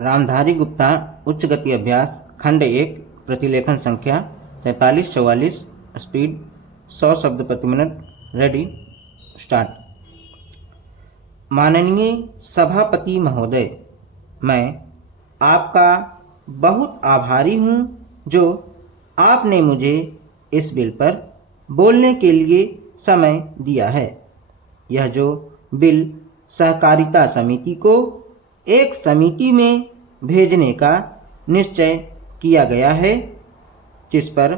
रामधारी गुप्ता उच्च गति अभ्यास खंड 1 प्रतिलेखन संख्या 4344 स्पीड 100 शब्द प्रति मिनट। Ready start. माननीय सभापति महोदय, मैं आपका बहुत आभारी हूँ जो आपने मुझे इस बिल पर बोलने के लिए समय दिया है। यह जो बिल सहकारिता समिति को एक समिति में भेजने का निश्चय किया गया है, जिस पर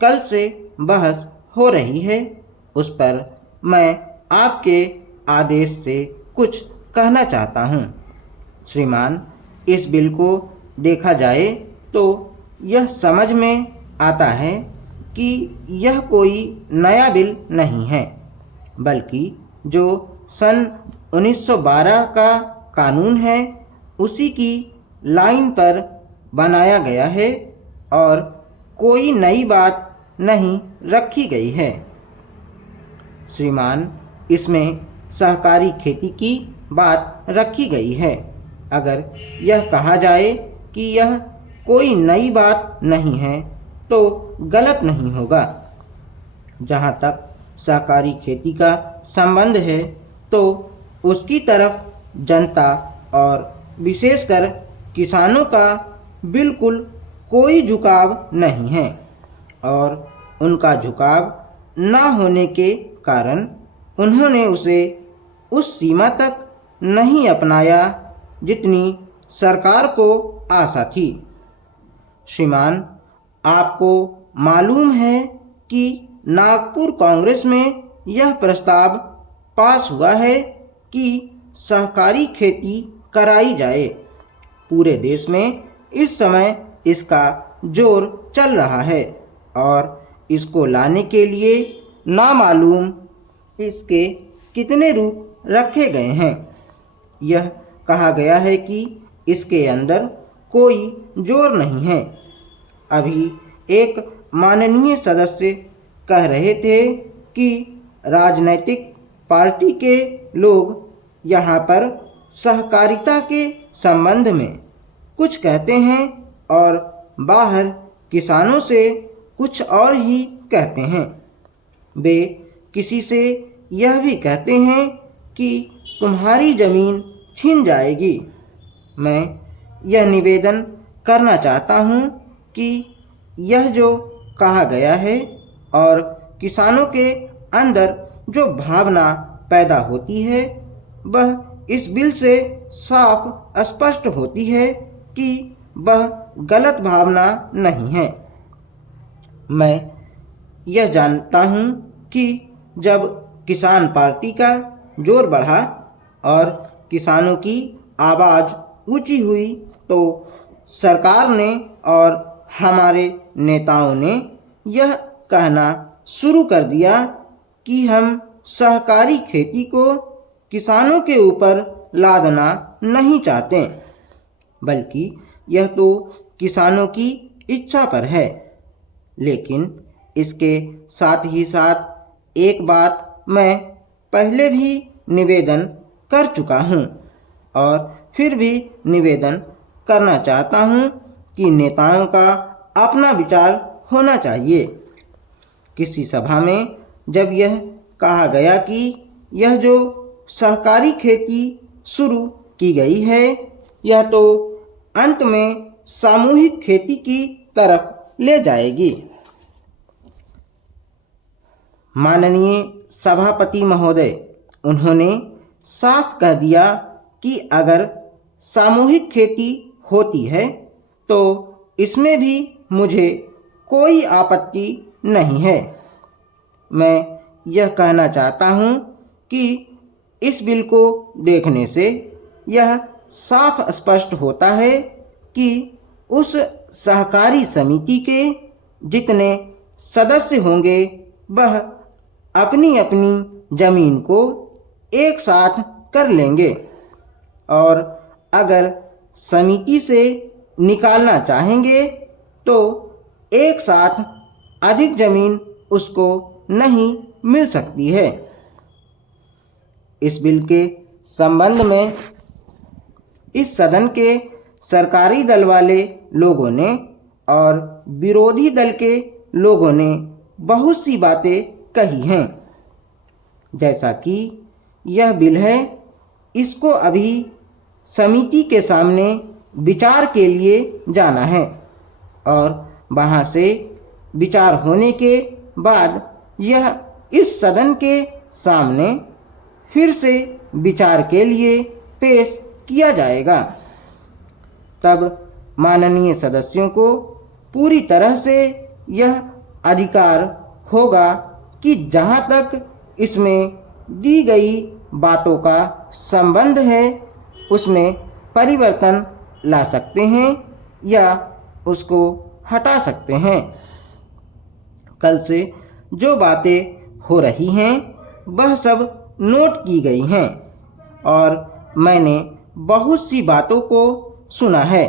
कल से बहस हो रही है, उस पर मैं आपके आदेश से कुछ कहना चाहता हूँ। श्रीमान, इस बिल को देखा जाए तो यह समझ में आता है कि यह कोई नया बिल नहीं है, बल्कि जो सन 1912 का कानून है उसी की लाइन पर बनाया गया है और कोई नई बात नहीं रखी गई है। श्रीमान, इसमें सहकारी खेती की बात रखी गई है। अगर यह कहा जाए कि यह कोई नई बात नहीं है तो गलत नहीं होगा। जहाँ तक सहकारी खेती का संबंध है तो उसकी तरफ जनता और विशेषकर किसानों का बिल्कुल कोई झुकाव नहीं है और उनका झुकाव न होने के कारण उन्होंने उसे उस सीमा तक नहीं अपनाया जितनी सरकार को आशा थी। श्रीमान, आपको मालूम है कि नागपुर कांग्रेस में यह प्रस्ताव पास हुआ है कि सहकारी खेती कराई जाए। पूरे देश में इस समय इसका जोर चल रहा है और इसको लाने के लिए नामालूम इसके कितने रूप रखे गए हैं। यह कहा गया है कि इसके अंदर कोई जोर नहीं है। अभी एक माननीय सदस्य कह रहे थे कि राजनीतिक पार्टी के लोग यहाँ पर सहकारिता के संबंध में कुछ कहते हैं और बाहर किसानों से कुछ और ही कहते हैं। वे किसी से यह भी कहते हैं कि तुम्हारी ज़मीन छिन जाएगी। मैं यह निवेदन करना चाहता हूँ कि यह जो कहा गया है और किसानों के अंदर जो भावना पैदा होती है वह इस बिल से साफ स्पष्ट होती है कि वह गलत भावना नहीं है। मैं यह जानता हूँ कि जब किसान पार्टी का जोर बढ़ा और किसानों की आवाज़ ऊंची हुई तो सरकार ने और हमारे नेताओं ने यह कहना शुरू कर दिया कि हम सहकारी खेती को किसानों के ऊपर लादना नहीं चाहते, बल्कि यह तो किसानों की इच्छा पर है। लेकिन इसके साथ ही साथ एक बात मैं पहले भी निवेदन कर चुका हूँ और फिर भी निवेदन करना चाहता हूँ कि नेताओं का अपना विचार होना चाहिए। किसी सभा में जब यह कहा गया कि यह जो सहकारी खेती शुरू की गई है यह तो अंत में सामूहिक खेती की तरफ ले जाएगी। माननीय सभापति महोदय, उन्होंने साफ कह दिया कि अगर सामूहिक खेती होती है तो इसमें भी मुझे कोई आपत्ति नहीं है। मैं यह कहना चाहता हूँ कि इस बिल को देखने से यह साफ स्पष्ट होता है कि उस सहकारी समिति के जितने सदस्य होंगे वह अपनी अपनी ज़मीन को एक साथ कर लेंगे और अगर समिति से निकालना चाहेंगे तो एक साथ अधिक ज़मीन उसको नहीं मिल सकती है। इस बिल के संबंध में इस सदन के सरकारी दल वाले लोगों ने और विरोधी दल के लोगों ने बहुत सी बातें कही हैं। जैसा कि यह बिल है, इसको अभी समिति के सामने विचार के लिए जाना है और वहाँ से विचार होने के बाद यह इस सदन के सामने फिर से विचार के लिए पेश किया जाएगा। तब माननीय सदस्यों को पूरी तरह से यह अधिकार होगा कि जहाँ तक इसमें दी गई बातों का संबंध है उसमें परिवर्तन ला सकते हैं या उसको हटा सकते हैं। कल से जो बातें हो रही हैं वह सब नोट की गई हैं और मैंने बहुत सी बातों को सुना है।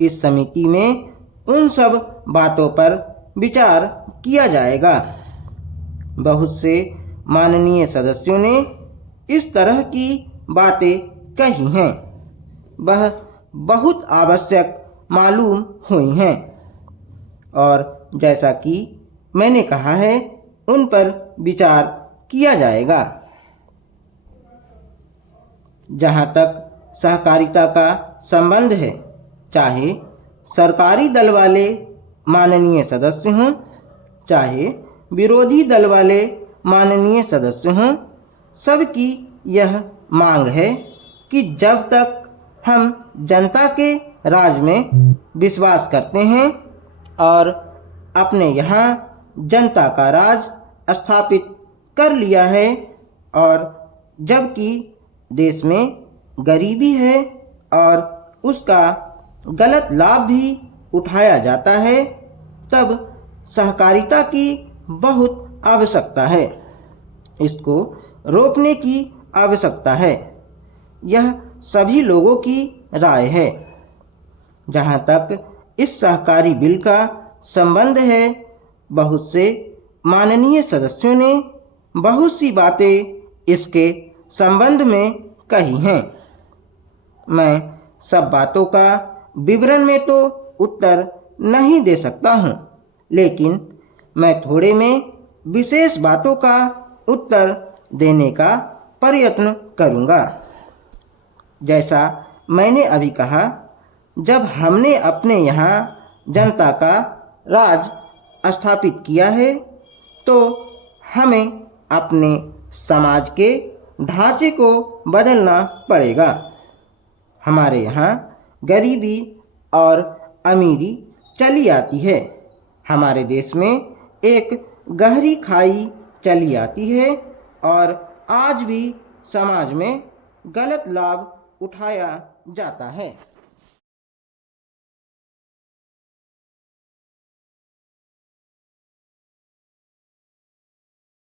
इस समिति में उन सब बातों पर विचार किया जाएगा। बहुत से माननीय सदस्यों ने इस तरह की बातें कही हैं, वह बहुत आवश्यक मालूम हुई हैं और जैसा कि मैंने कहा है उन पर विचार किया जाएगा। जहाँ तक सहकारिता का संबंध है, चाहे सरकारी दल वाले माननीय सदस्य हों, चाहे विरोधी दल वाले माननीय सदस्य हों, सबकी यह मांग है कि जब तक हम जनता के राज में विश्वास करते हैं और अपने यहाँ जनता का राज स्थापित कर लिया है और जबकि देश में गरीबी है और उसका गलत लाभ भी उठाया जाता है, तब सहकारिता की बहुत आवश्यकता है। इसको रोकने की आवश्यकता है। यह सभी लोगों की राय है। जहाँ तक इस सहकारी बिल का संबंध है, बहुत से माननीय सदस्यों ने बहुत सी बातें इसके संबंध में कही हैं। मैं सब बातों का विवरण में तो उत्तर नहीं दे सकता हूँ, लेकिन मैं थोड़े में विशेष बातों का उत्तर देने का प्रयत्न करूँगा। जैसा मैंने अभी कहा, जब हमने अपने यहाँ जनता का राज स्थापित किया है तो हमें अपने समाज के ढांचे को बदलना पड़ेगा। हमारे यहाँ गरीबी और अमीरी चली आती है। हमारे देश में एक गहरी खाई चली आती है और आज भी समाज में गलत लाभ उठाया जाता है।